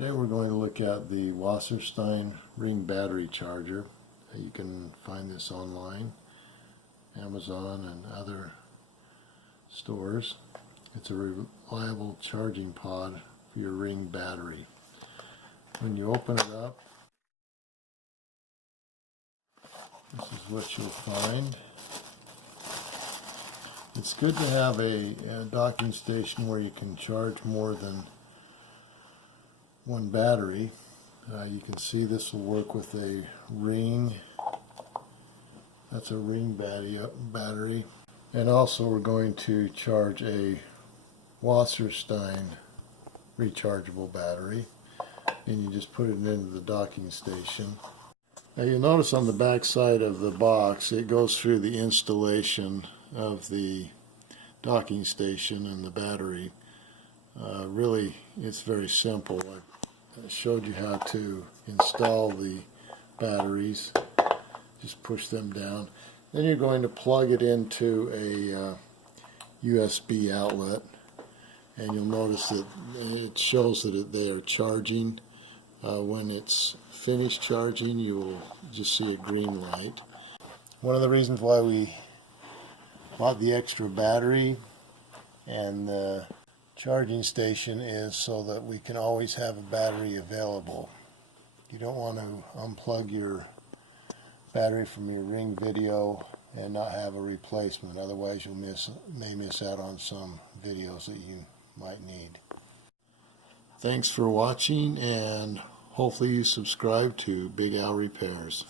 Today we're going to look at the Wasserstein ring battery charger. You can find this online, Amazon and other stores. It's a reliable charging pod for your ring battery. When you open it up, this is what you'll find. It's good to have a docking station where you can charge more than one battery. You can see this will work with a ring. That's a ring battery. And also we're going to charge a Wasserstein rechargeable battery. And you just put it into the docking station. Now you'll notice on the back side of the box it goes through the installation of the docking station and the battery. Really, it's very simple. I showed you how to install the batteries. Just push them down. Then you're going to plug it into a USB outlet, and you'll notice that it shows that they are charging. When it's finished charging, you will just see a green light. One of the reasons why we bought the extra battery and the charging station is so that we can always have a battery available. You don't want to unplug your battery from your Ring video and not have a replacement, otherwise you may miss out on some videos that you might need. Thanks for watching, and hopefully you subscribe to Big Al Repairs.